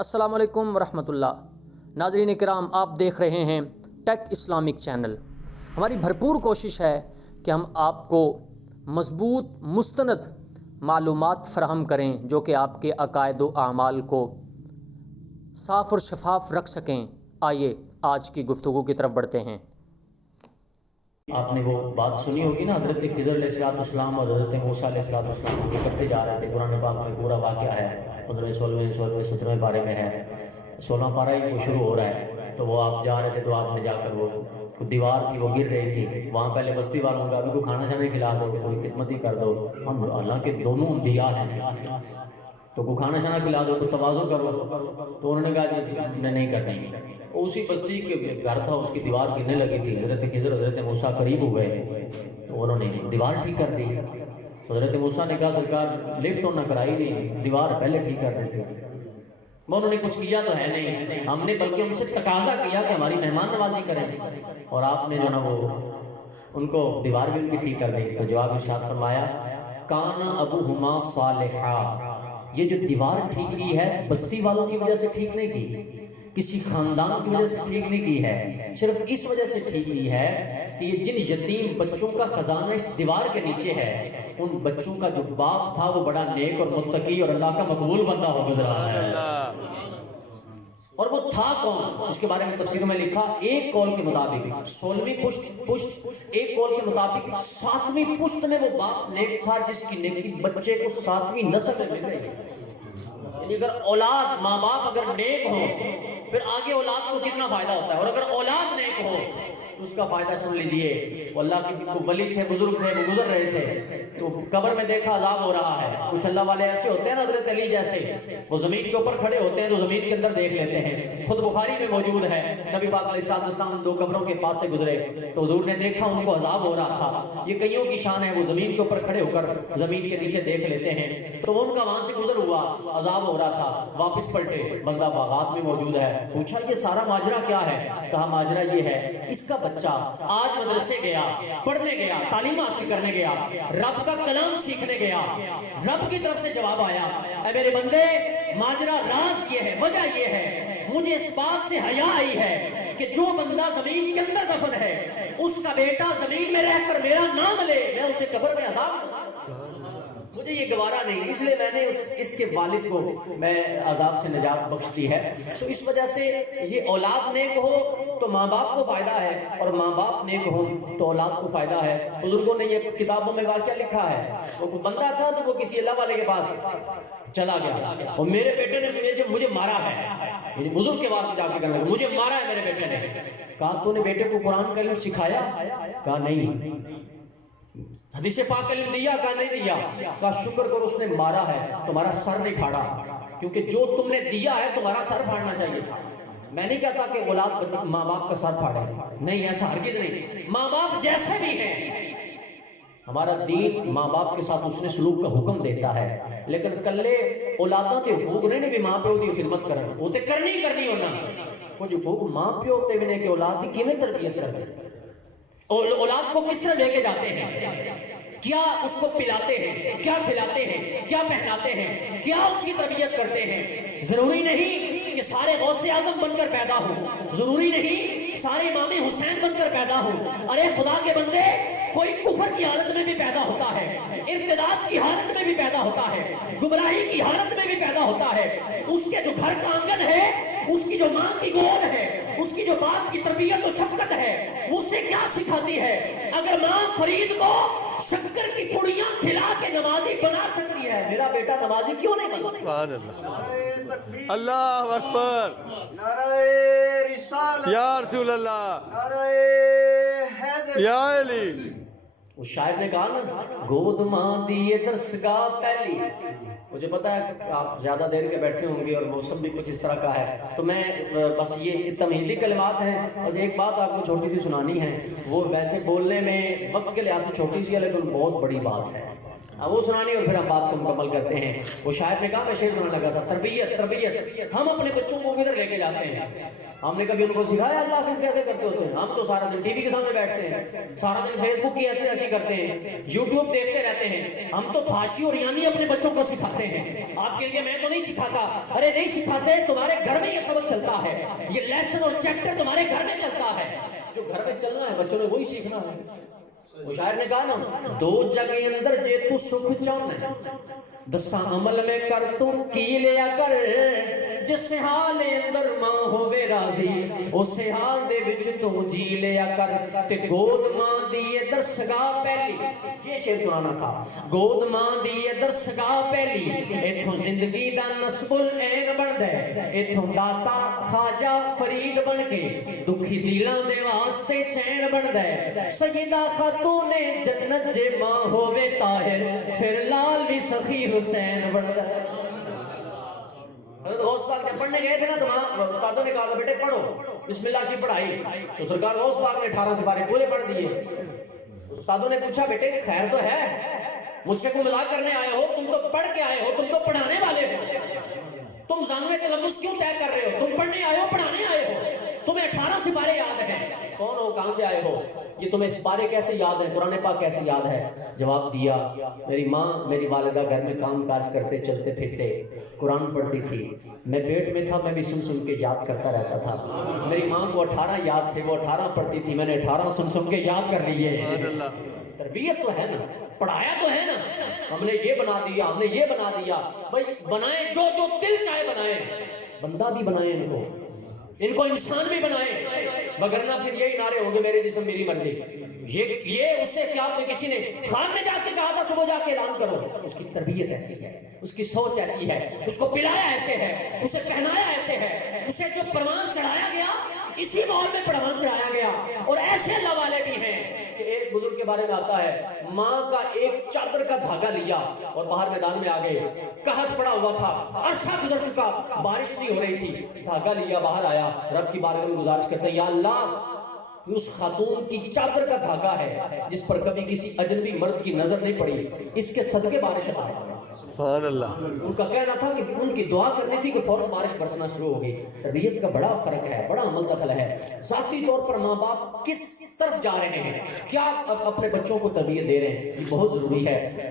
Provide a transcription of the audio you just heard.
السلام علیکم ورحمۃ اللہ۔ ناظرین کرام، آپ دیکھ رہے ہیں ٹیک اسلامک چینل۔ ہماری بھرپور کوشش ہے کہ ہم آپ کو مضبوط مستند معلومات فراہم کریں جو کہ آپ کے عقائد و اعمال کو صاف اور شفاف رکھ سکیں۔ آئیے آج کی گفتگو کی طرف بڑھتے ہیں۔ آپ نے وہ بات سنی ہوگی نا، حضرت خضر علیہ السلام اور حضرت موسیٰ علیہ السلام کرتے جا رہے تھے۔ قرآن پاک میں پورا واقعہ ہے، 15 16 17 پارے میں ہے، 16 پارہ ہی وہ شروع ہو رہا ہے۔ تو وہ آپ جا رہے تھے تو آپ نے جا کر وہ دیوار تھی وہ گر رہی تھی، وہاں پہلے بستی والوں کا ابھی کوئی کھانا شانا کھلا دو، کوئی خدمت ہی کر دو، ہم حالانکہ دونوں انبیاء ہیں، تو کوئی کھانا شانا کھلا دو، کوئی تواضع کرو۔ تو انہوں نے کہا جی نہیں کرتے ہیں۔ اسی بستی کے گھر تھا، اس کی دیوار گرنے لگی تھی، حضرت خضر حضرت موسیٰ قریب ہو گئے تو انہوں نے دیوار ٹھیک کر دی۔ تو حضرت موسیٰ نے کہا سرکار لفٹ انہوں نے کرائی نہیں، دیوار پہلے ٹھیک کر دیتے۔ انہوں نے کچھ کیا تو ہے نہیں، ہم نے بلکہ ان سے تقاضا کیا کہ ہماری مہمان نوازی کریں، اور آپ نے جو نا وہ ان کو دیوار بھی ان کی ٹھیک کر دی۔ تو جواب ارشاد فرمایا کان ابوہما صالحا، یہ جو دیوار ٹھیک کی ہے بستی والوں کی وجہ سے ٹھیک نہیں کی، کسی خاندان کی وجہ سے ٹھیک نہیں کی ہے، صرف اس وجہ سے ٹھیک کی ہے کہ یہ جن یتیم بچوں کا خزانہ اس دیوار کے نیچے ہے، ان بچوں کا جو باپ تھا وہ بڑا نیک اور متقی اور اللہ کا مقبول بندہ ہو گزرا ہے۔ اور وہ تھا کون؟ اس کے بارے میں تفسیر میں لکھا، ایک قول کے مطابق 16ویں پشت، ایک قول کے مطابق 7ویں پشت میں وہ باپ نیک تھا جس کی نیکی بچے کو 7ویں نسل میں مل رہی ہے۔ یعنی اگر اولاد، ماں باپ اگر نیک ہو پھر آگے اولاد کو کتنا فائدہ ہوتا ہے، اور اگر اولاد نیک ہو تو اس کا فائدہ سن لیجئے۔ وہ اللہ کے ولی تھے، بزرگ تھے، وہ گزر رہے تھے تو قبر میں دیکھا عذاب ہو رہا ہے۔ کچھ اللہ والے ایسے ہوتے ہیں نا حضرت علی جیسے، وہ زمین کے اوپر کھڑے ہوتے ہیں تو زمین کے اندر دیکھ لیتے ہیں۔ خود بخاری میں موجود ہے، نبی پاک علیہ السلام 2 قبروں کے پاس سے گزرے تو حضور نے دیکھا ان کو عذاب ہو رہا تھا۔ یہ کئیوں کی شان ہے، وہ زمین کے اوپر کھڑے ہو کر زمین کے نیچے دیکھ لیتے ہیں۔ تو وہ ان کا وہاں سے گزر ہوا، عذاب ہو رہا تھا، واپس پلٹے، بندہ باغات میں موجود ہے، پوچھا یہ سارا ماجرا کیا ہے؟ کہا ماجرا یہ ہے، اس کا بچہ آج مدرسے گیا، پڑھنے گیا، تعلیم حاصل کرنے گیا، رب کا کلام سیکھنے گیا، رب کی طرف سے جواب آیا، اے میرے بندے ماجرا راز یہ ہے، وجہ یہ ہے، مجھے اس بات سے حیا آئی ہے کہ جو بندہ زمین کے اندر دفن ہے اس کا بیٹا زمین میں رہ کر میرا نام لے، میں اسے قبر میں عذاب دوں، مجھے یہ گوارا نہیں، اس لیے میں نے اس کے والد کو میں عذاب سے نجات بخش دی ہے۔ تو اس وجہ سے یہ اولاد نیک ہو تو ماں باپ کو فائدہ ہے، اور ماں باپ نیک ہو تو اولاد کو فائدہ ہے۔ بزرگوں نے یہ کتابوں میں واقعہ لکھا ہے، وہ بندہ تھا تو وہ کسی اللہ والے کے پاس چلا گیا، اور میرے بیٹے نے مجھے مارا ہے، یعنی بزرگ کے بعد جا کے کہنے لگا مجھے مارا ہے میرے بیٹے نے۔ کہا تو نے بیٹے کو قرآن کا علم سکھایا؟ کہا نہیں۔ حدیث پاک کا علم دیا؟ کہا نہیں دیا۔ کہا شکر کرو اس نے مارا ہے، تمہارا سر نہیں پھاڑا، کیونکہ جو تم نے دیا ہے تمہارا سر پھاڑنا چاہیے تھا۔ میں نہیں کہتا کہ اولاد ماں باپ کا سر پھاڑے، نہیں، ایسا ہرگز نہیں، ماں باپ جیسے بھی ہیں، ہمارا دین ماں باپ کے ساتھ اس نے سلوک کا حکم دیتا ہے، لیکن کلے اولاداں تے حقوق نہیں بھی ماں پیو دی خدمت کرنا، وہ تے کرنی ہونا، کچھ حقوق ماں پیو تے بھی نہیں کہ اولاد دی کیویں تربیت کرے، اولاد کو کس طرح لے کے جاتے ہیں، کیا اس کو پلاتے ہیں، کیا کھلاتے ہیں، کیا پہناتے ہیں، کیا اس کی تربیت کرتے ہیں۔ ضروری نہیں کہ سارے غوث اعظم بن کر پیدا ہو، ضروری نہیں سارے امام حسین بن کر پیدا ہو، ارے خدا کے بندے کوئی کفر کی حالت میں بھی پیدا ہوتا ہے، ارتداد کی حالت میں بھی پیدا ہوتا ہے، گمراہی کی حالت میں بھی پیدا ہوتا ہے، اس کے جو گھر کا آنگن ہے، اس کی جو ماں کی گود ہے، اس کی جو باپ کی تربیت و شفقت ہے، وہ اسے کیا سکھاتی ہے؟ اگر ماں فرید کو شکر کی پڑیاں کھلا کے نمازی بنا سکتی ہے، میرا بیٹا نمازی کیوں نہیں بن سکتا؟ اللہ اللہ اکبر، نعرہ رسالت، یا رسول اللہ، نعرہ حیدر، یا علی۔ اس شاعر نے کہا نا گود ماں دیے درسگاہ پہلی، مجھے پتا ہے آپ زیادہ دیر کے بیٹھے ہوں گے اور موسم بھی کچھ اس طرح کا ہے، تو میں بس یہ تمہیدی کلمات ہیں، بس ایک بات آپ کو چھوٹی سی سنانی ہے، وہ ویسے بولنے میں وقت کے لحاظ سے چھوٹی سی ہے لیکن بہت بڑی بات ہے۔ اب وہ سنانی اور پھر ہم بات کو مکمل کرتے ہیں. وہ شاعر نے کہا، میں شعر سنانے لگا تھا، تربیت تربیت ہم اپنے بچوں کو کدھر لے کے جاتے ہیں؟ ہم نے کبھی ان کو سکھایا اللہ حافظ کیسے کرتے ہوتے ہیں؟ ہم تو سارا دن ٹی وی کے سامنے بیٹھتے ہیں، سارا دن فیس بک کی ایسے کرتے ہیں، یوٹیوب دیکھتے رہتے ہیں. ہم تو فحاشی اور یعنی اپنے بچوں کو سکھاتے ہیں. آپ کہیں گے میں تو نہیں سکھاتا. ارے نہیں سکھاتے، تمہارے گھر میں یہ سبق چلتا ہے، یہ لیسن اور چیپٹر تمہارے گھر میں چلتا ہے. جو گھر میں چلنا ہے بچوں نے وہی سیکھنا ہے. وہ شاعر نے کہا نا، دو جگہ اندر جے تو سکھ چاہنا دساں عمل میں کر تو کی لیا کر. جس حال اندر ماں ہوے راضی اس حال دے وچ تو جی لیا کر. تے گود ماں دی درسگاہ پہلی، یہ شعر سنانا تھا. گود ماں دی درسگاہ پہلی، ایتھوں زندگی دا نصب العین بندا ہے. ایتھوں داتا خواجہ فرید بن کے دکھی دلاں دے واسطے چین بندا ہے. سیدہ خاتون جنت جے ماں ہوے طاہر پھر لال بھی سخی حسین بندا ہے. حضرت غوث پاک جب پڑھنے گئے تھے نا، تو استادوں نے کہا تھا بیٹے پڑھو، بسم اللہ سے پڑھائی. تو سرکار غوث پاک نے 18 سپارے پورے پڑھ دیے. استادوں نے پوچھا بیٹے خیر تو ہے، مجھ سے کوئی مذاق کرنے آئے ہو؟ تم تو پڑھ کے آئے ہو، تم تو پڑھانے والے ہو. تم زانوے تلفظ کیوں طے کر رہے ہو؟ تم پڑھنے آئے ہو، پڑھانے آئے ہو. تمہیں 18 سپارے یاد ہیں. کون ہو، کہاں سے آئے ہو؟ یہ تمہیں سپارے کیسے یاد ہیں؟ قرآن پاک کیسے یاد ہے؟ جواب دیا، میری ماں میری والدہ گھر میں کام کاج کرتے چلتے پھرتے قرآن پڑھتی تھی. میں پیٹ میں تھا، میں بھی سن سن کے یاد کرتا رہتا تھا. میری ماں کو 18 یاد تھے، وہ 18 پڑھتی تھی، میں نے 18 سن سن کے یاد کر لیے. تربیت تو ہے نا، پڑھایا تو ہے نا. ہم نے یہ بنا دیا، ہم نے یہ بنا دیا. بھائی بنائیں جو جو دل چاہے بنائیں، بندہ بھی بنائیں، ان کو انسان بھی بنائیں، وگرنہ پھر یہی نعرے ہوں گے میرے جسم میری مرضی. یہ اس سے کیا کوئی کسی نے خان میں جا کے کہا تھا صبح جا کے اعلان کرو. اس کی تربیت ایسی ہے، اس کی سوچ ایسی ہے، اس کو پلایا ایسے ہے، اسے پہنایا ایسے ہے، اسے جو پروان چڑھایا گیا اسی ماحول میں پروان چڑھایا گیا. اور ایسے اللہ والے بھی ہیں کہ ایک بزرگ کے بارے میں آتا ہے، ماں کا ایک چادر کا دھاگا لیا اور باہر میدان میں آ گئے. قحط پڑا ہوا تھا، عرصہ گزر چکا، بارش نہیں ہو رہی تھی. دھاگا لیا باہر آیا، رب کی بارگاہ میں گزارش کرتے ہیں، یا اللہ اس خاتون کی چادر کا دھاگا ہے جس پر کبھی کسی اجنبی مرد کی نظر نہیں پڑی، اس کے صدقے بارش عطا فرما. سبحان اللہ. ان کا کہنا تھا کہ ان کی دعا کرنی تھی کہ فوراً بارش برسنا شروع ہو گئی. تربیت کا بڑا فرق ہے، بڑا عمل دخل ہے. ذاتی طور پر ماں باپ کس طرف جا رہے ہیں، کیا اپنے بچوں کو تربیت دے رہے ہیں، یہ بہت ضروری ہے.